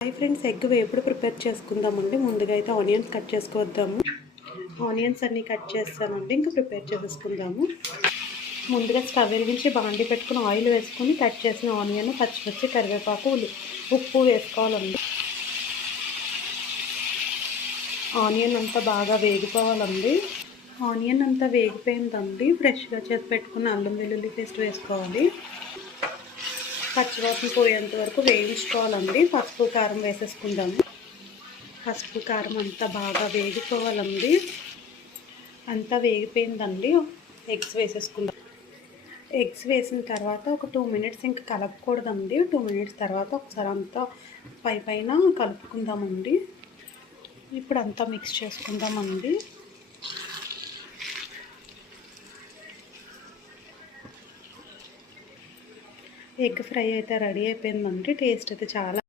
Hi friends, egg వేపుడు prepare చేసుకుందామండి. ముందుగా అయితే ఆనియన్స్ కట్ చేసుకొద్దాము. ఆనియన్స్ అన్నీ కట్ చేస్తానండి. ఇంకా ప్రిపేర్ చేసుకుందాము. ముందుగా స్టవ్ వెలిగించి బాండి పెట్టుకుని ఆయిల్ వేసుకుని కట్ చేసిన ఆనియన్, పచ్చిమిర్చి, కరివేపాకు, ఉప్పు వేసుకోవాలండి. ఆనియన్ అంతా బాగా వేగిపోవాలండి. ఆనియన్ అంతా వేగిపోయిందండి. ఫ్రెష్గా చేసి పెట్టుకున్న అల్లం వెల్లుల్లి పేస్ట్ వేసుకోవాలి. పచ్చివాసన పోయేంత వరకు వేయించుకోవాలండి. పసుపు కారం వేసేసుకుందాము. పసుపు కారం అంతా బాగా వేగిపోవాలండి. అంతా వేగిపోయిందండి. ఎగ్స్ వేసేసుకుందాం. ఎగ్స్ వేసిన తర్వాత ఒక 2 మినిట్స్ ఇంకా కలపకూడదండి. 2 మినిట్స్ తర్వాత ఒకసారి అంతా పైన కలుపుకుందామండి. ఇప్పుడు అంతా మిక్స్ చేసుకుందామండి. ఎగ్ ఫ్రై అయితే రెడీ అయిపోయిందండి. టేస్ట్ అయితే చాలా